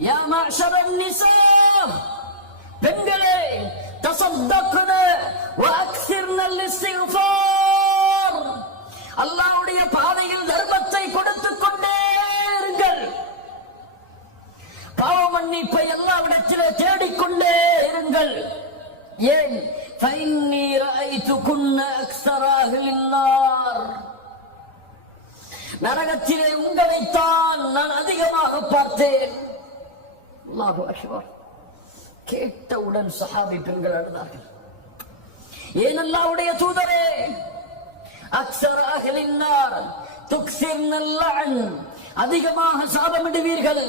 யா மாஷர நிசா பெண்களே தசத்தக்குன வாக்சிர்னல் இஸ்திக்ஃபார் அல்லாஹ்வுடைய பாதையில் தர்மத்தை கொடுத்துக் கொண்டே இருங்கள் பாவ மன்னிப்பை எல்லாவிடத்திலே தேடிக்கொண்டே இருங்கள் ஏன் فإني رأيتكن أكثر أهل النار நரகத்திலே உங்களைத்தான் நான் அதிகமாக பார்த்தேன் அல்லாஹு அக்பர். கேட்டவுடன் சஹாபி பெண்கள் அழுதார்கள். ஏன் அல்லாவுடைய தூதரே? அக்ஸர் அஹ்லின்னார் துக்ஸிர்னல் லஅன் அதிகமாக சாபமிடுவீர்கள்.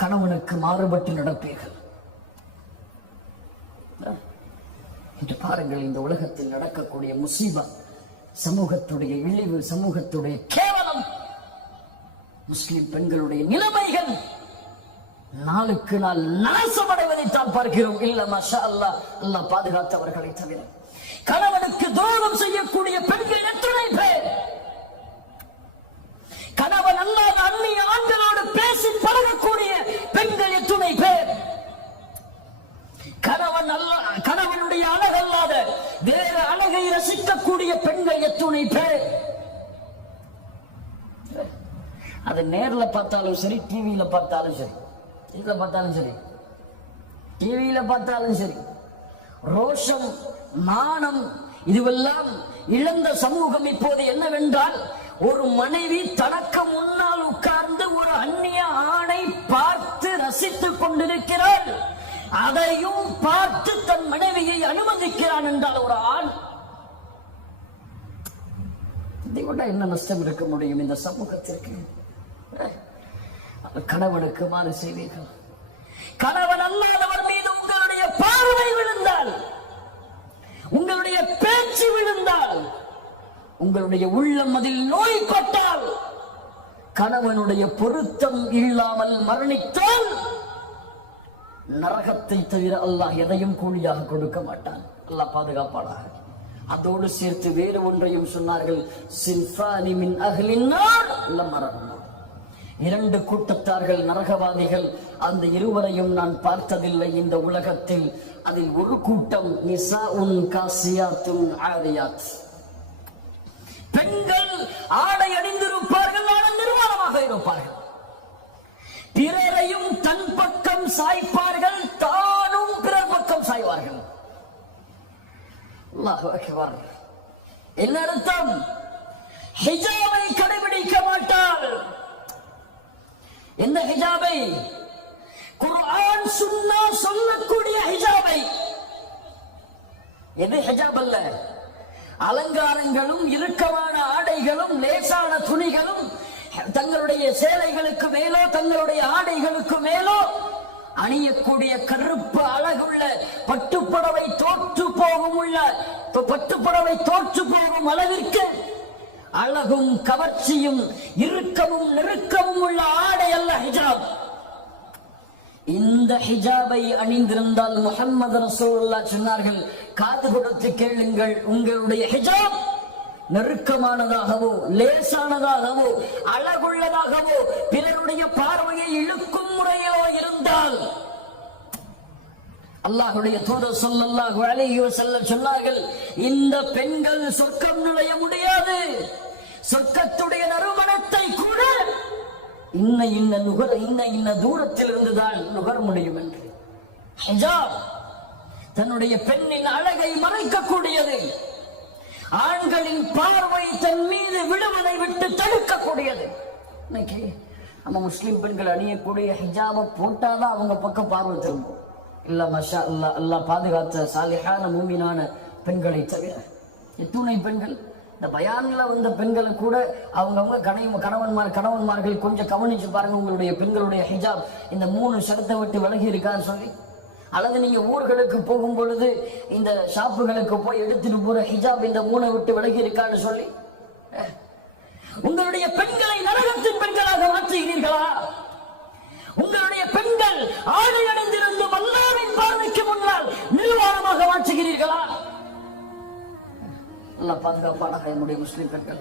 கணவனுக்கு மாறுபட்டு நடப்பீர்கள். என்று பாருங்கள் இந்த உலகத்தில் நடக்கக்கூடிய முசீபா சமூகத்துடைய இழிவு சமூகத்துடைய கேவலம் முஸ்லிம் பெண்களுடைய நிலைமைகள். நாளுக்கு நாள் நாசமடைவதைத்தான் பார்க்கிறோம். இல்ல மஷா அல்லாஹ் அல்லா பாதுகாத்தவர்களை தவிர. கணவனுக்கு துரோகம் செய்யக்கூடிய பெண்கள் எத்தனை பேர்? கணவன் அல்லாத அந்நிய ஆண்களோடு பேசி பழகக்கூடிய பெண்கள் எத்துணை பேர்? கணவன் அல்ல கணவனுடைய அழகல்லாத வேறு அழகை ரசிக்கக்கூடிய பெண்கள் எத்துணை பேர்? அது நேரில் பார்த்தாலும் சரி டிவியில் பார்த்தாலும் சரி. இதில் பார்த்தாலும் சரி. டிவியில் பார்த்தாலும் சரி. ரோஷம் மானம் இதுவெல்லாம் இழந்த சமூகம் இப்போது என்னவென்றால் ஒரு மனைவி தனக்கு முன்னால் உட்கார்ந்து ஒரு அந்நிய ஆணை பார்த்து ரசித்துக் கொண்டிருக்கிறாள். அதையும் பார்த்து தன் மனைவியை அனுமதிக்கிறான் என்றால் ஒரு ஆண். இதை விட என்ன நஷ்டம் இருக்க முடியும் இந்த சமூகத்திற்கு? கணவனுக்கு மாறு செய்வீர்கள். கணவன் அல்லாதவர் மீது உங்களுடைய பார்வை விழுந்தால் உங்களுடைய பேச்சு விழுந்தால் உங்களுடைய உள்ளம் அதில் நோய்பட்டால் கணவனுடைய பொருத்தம் இல்லாமல் மரணித்தால் நரகத்தை தவிர அல்லாஹ் எதையும் கூலியாக கொடுக்க மாட்டான். அல்லாஹ் பாதுகாப்பாளாக அதோடு சேர்த்து வேறு ஒன்றையும் சொன்னார்கள் சின்ஃபானி மின் அகலின் மரணம் இரண்டு கூட்டத்தார்கள் நரகவாதிகள் அந்த இருவரையும் நான் பார்த்ததில்லை இந்த உலகத்தில். அதில் ஒரு கூட்டம் நிசா உன் காசியாத்தும் ஆரியாத் பெண்கள் ஆடை அணிந்திருப்பார்கள் ஆனால் நிர்வாணமாக இருப்பார்கள். பிறரையும் தன் பக்கம் சாய்ப்பார்கள் தானும் பிறர் பக்கம் சாய்வார்கள். என்ன அர்த்தம்? ஹிஜா எந்த ஹிஜாபை குர்ஆன் சுன்னா சொல்லக்கூடிய ஹிஜாபை எது ஹிஜாப் அல்ல. அலங்காரங்களும் இறுக்கமான ஆடைகளும் லேசான துணிகளும் தங்களுடைய சேலைகளுக்கு மேலோ தங்களுடைய ஆடைகளுக்கு மேலோ அணியக்கூடிய கருப்பு அழகுள்ள பட்டுப்புடவை தோற்று போகும் உள்ள பட்டுப்புடவை தோற்று போகும் அளவிற்கு அழகும் கவர்ச்சியும் இறுக்கமும் நெருக்கமும் உள்ள ஆடை அல்ல ஹிஜாப். இந்த ஹிஜாபை அணிந்திருந்தால் முகமது ரசூல்லா சொன்னார்கள் காது கொடுத்து கேளுங்கள் உங்களுடைய ஹிஜாப் நெருக்கமானதாகவோ லேசானதாகவோ அழகுள்ளதாகவோ பிறருடைய பார்வையை இழுக்கும் முறையோ இருந்தால். அல்லாஹுடைய தூதர் சொல்லல்லாஹு அலைஹி வஸல்லம் சொன்னார்கள் இந்த பெண்கள் சொர்க்கம் நுழைய முடியாது. சொர்க்கத்துடைய நறுமணத்தை கூட. இன்ன இன்ன நுகர் இன்ன இன்ன தூரத்தில் இருந்துதான் நுகர முடியும் என்று. ஹிஜாப் தன்னுடைய பெண்ணின் அழகை மறைக்கக்கூடியது. ஆண்களின் பார்வை தன் மீது விடுவதை விட்டு தடுக்கக்கூடியது. இன்னைக்கு நம்ம முஸ்லிம் பெண்கள் அணியக்கூடிய ஹிஜாபை போட்டாதான் அவங்க பக்கம் பார்வை திரும்பும். இல்ல மஷா அல்லா அல்லா பாதுகாத்த சாலிஹான மூமினான பெண்களை தவிர எத்துணை பெண்கள் இந்த பயான்ல வந்த பெண்களை கூட அவங்கவுங்க கணை கணவன்மார் கணவன்மார்கள் கொஞ்சம் கவனிச்சு பாருங்க உங்களுடைய பெண்களுடைய ஹிஜாப். இந்த மூணு சடத்தை விட்டு விலகி இருக்கான்னு சொல்லி. அல்லது நீங்க ஊர்களுக்கு போகும் பொழுது இந்த ஷாப்புகளுக்கு போய் எடுத்துட்டு போற ஹிஜாப் இந்த மூணை விட்டு விலகி இருக்கான்னு சொல்லி. உங்களுடைய பெண்களை நரகத்தின் பெண்களாக மாற்றுகிறீர்களா? உங்களுடைய பெண்கள் ஆடை அடைந்திருந்த நல்லா பாதுகாப்பானாக என்னுடைய முஸ்லீம் பெண்கள்